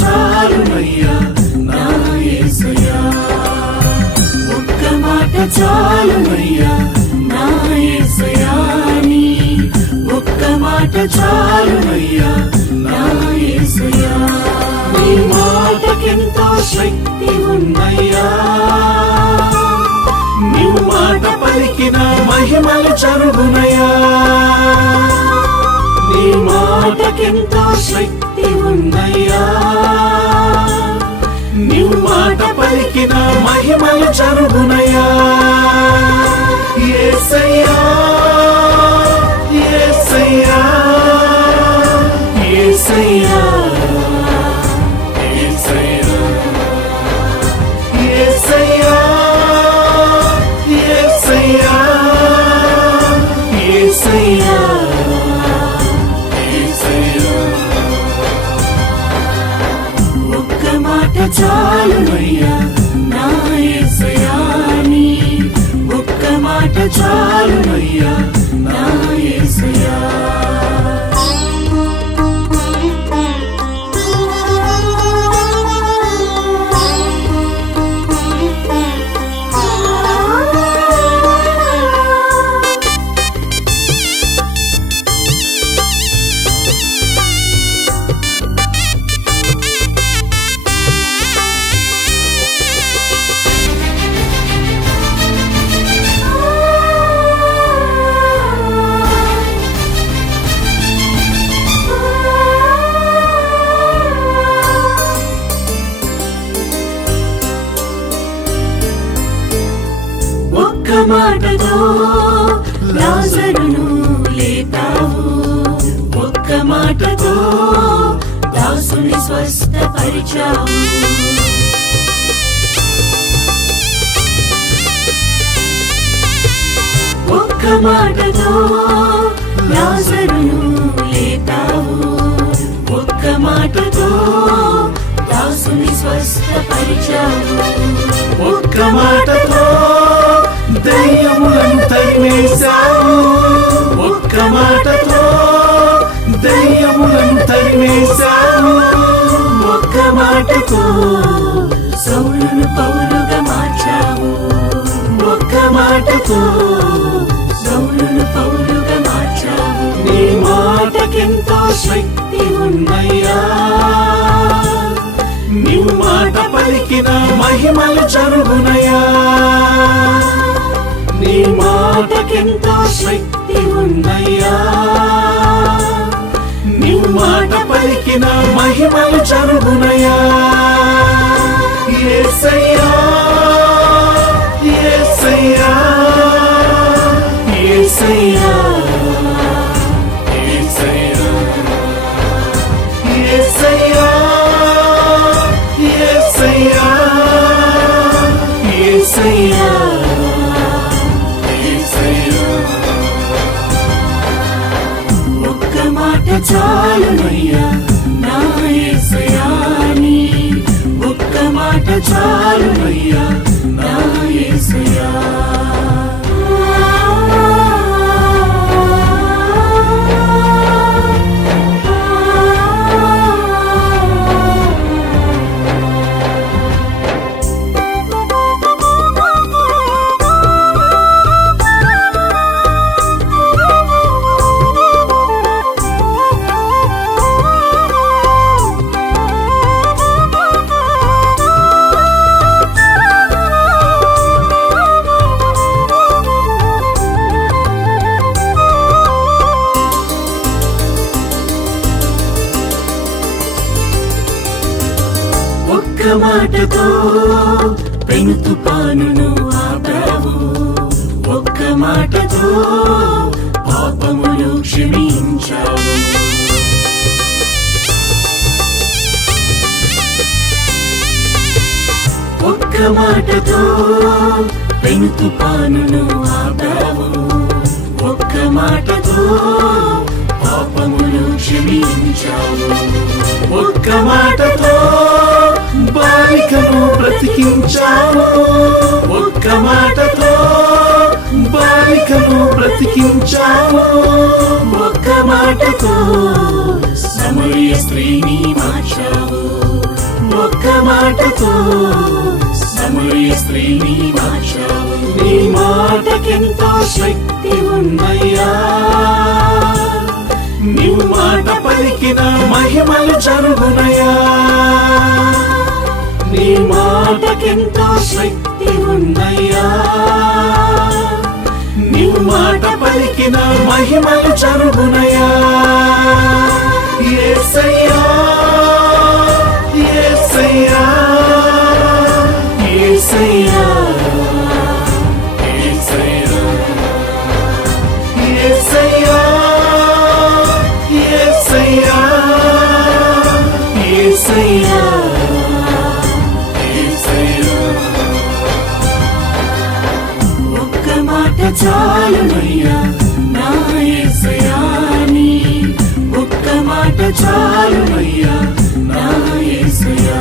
చాలునయ్యా నా యేసయ్యా, ఒక్క మాట చాలునయ్యా నా యేసయ్యా, నీ ఒక్క మాట చాలునయ్యా నా యేసయ్యా. నీ మాటకెంతో శక్తి ఉన్నయ్యా, నీవు మాట పలికిన మహిమలు జరుగునయ్యా. నీ మాటకెంతో శక్తి ఉన్నయ్యా, నీవు మాట పలికిన మహిమలు జరుగునయ్యా. యేసయ్యా యేసయ్యా యేసయ్యా యేసయ్యా యేసయ్యా యేసయ్యా యేసయ్యా యేసయ్యా. ఒక్క మాట చాలునయ్యా నా యేసయ్యా, నీ ఒక్క మాట చాలునయ్యా నా యేసయ్యా. ఒక్క మాటతో లాజరును లేపావు, ఒక్క మాటతో దాసుని స్వస్థపరిచావు. ఒక్క మాటతో లాజరును లేపావు, ఒక్క మాటతో దాసుని స్వస్థపరిచావు. ఒక్క మాటతో దయ్యములను తరిమేశావు, ఒక్క మాటతో దయ్యములను తరిమేశావు. ఒక్క మాటతో సౌలును పౌలుగా మార్చావు, ఒక్క మాటతో సౌలును పౌలుగా మార్చావు. నీ మాటకెంతో శక్తి ఉన్నయ్యా, నీవు మాట పలికిన మహిమలు జరుగునయ్యా. నీ మాటకెంతో శక్తి ఉన్నయ్యా, నీవు మాట పలికిన మహిమలు జరుగునయ్యా. యేసయ్యా యేసయ్యా యేసయ్యా యేసయ్యా యేసయ్యా యేసయ్యా యేసయ్యా. ఒక్క మాట చాలునయ్యా నా యేసయ్యా, నీ ఒక్క మాట చాలునయ్యా నా యేసయ్యా. ఒక్క మాటతో పెను తుఫానును ఆపావు, ఒక్క మాటతో పాపమును క్షమించావు. ఒక్క మాటతో పెను తుఫానును ఆపావు, ఒక్క మాటతో పాపమును క్షమించావు. ఒక్క మాటతో బాలికను బ్రతికించావు, ఒక్క మాటతో బాలికను బ్రతికించావు. ఒక్క మాటతో సమరయ స్త్రీని మార్చావు. మాటతో సమరయ స్త్రీని మార్చావు. నీ మాటకెంతో శక్తి ఉన్నయ్యా. నీవు మాట పలికిన మహిమలు జరుగునయ్యా. నీ మాటకెంతో శక్తి ఉన్నయ్యా. నీవు మాట పలికిన మహిమలు జరుగునయ్యా. యేసయ్యా యేసయ్యా యేసయ్యా యేసయ్యా యేసయ్యా యేసయ్యా యేసయ్యా యేసయ్యా. ఒక్క మాట చాలునయ్యా నా యేసయ్యా నీ ఒక్క మాట చాలునయ్యా నా యేసయ్యా.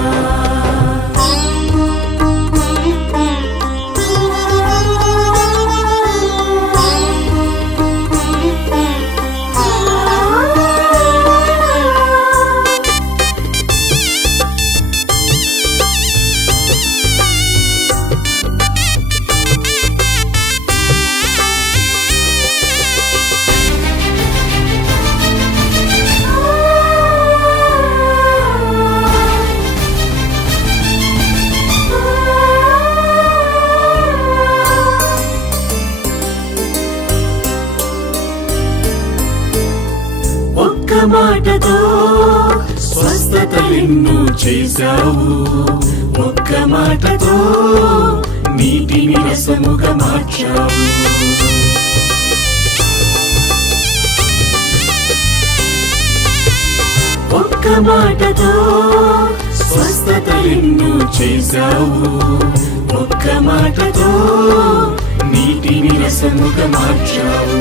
ఒక్క మాటతో స్వస్థతలెన్నో చేశావు. ఒక్క మాటతో నీటిని రసముగా మార్చావు. ఒక్క మాటతో స్వస్థతలెన్నో చేశావు. ఒక్క మాటతో నీటిని రసముగా మార్చావు.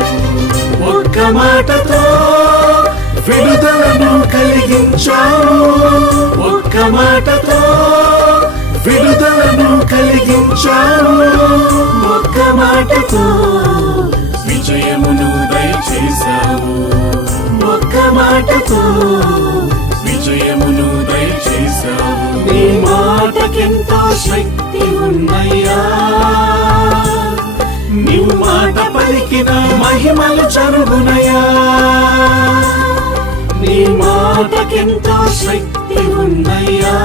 ఒక్క మాటతో విడుదలను కలిగించావు. ఒక్క మాటతో విడుదలను కలిగించావు. ఒక్క మాటతో విజయమును దయచేశావు. ఒక్క మాటతో విజయమును దయచేశావు. నీ మాటకెంతో శక్తి ఉన్నయ్యా. నీవు మాట పలికిన మహిమలు జరుగునయ్యా. నీ మాటకెంతో శక్తి ఉన్నయ్యా.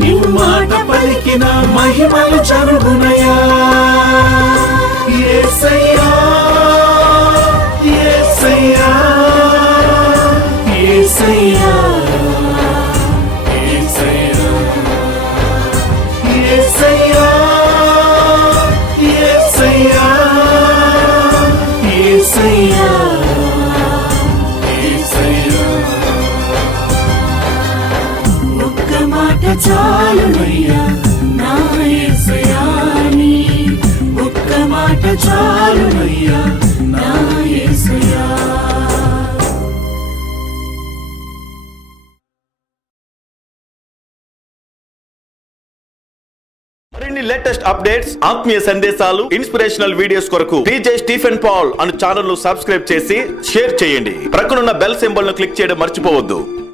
నీవు మాట పలికిన మహిమలు జరుగునయ్యా. యేసయ్యా యేసయ్యా యేసయ్యా యేసయ్యా యేసయ్యా యేసయ్యా యేసయ్యా యేసయ్యా. ఒక్క మాట చాలునయ్యా నా యేసయ్యా నీ ఒక్క మాట చాలునయ్యా నా యేసయ్యా. మరిన్ని లేటెస్ట్ అప్డేట్స్, ఆత్మీయ సందేశాలు, ఇన్స్పిరేషనల్ వీడియోస్ కొరకు టీజే స్టీఫెన్ పాల్ అను ఛానల్ ను సబ్స్క్రైబ్ చేసి షేర్ చేయండి. ప్రక్కనున్న బెల్ సింబల్ ను క్లిక్ చేయడం మర్చిపోవద్దు.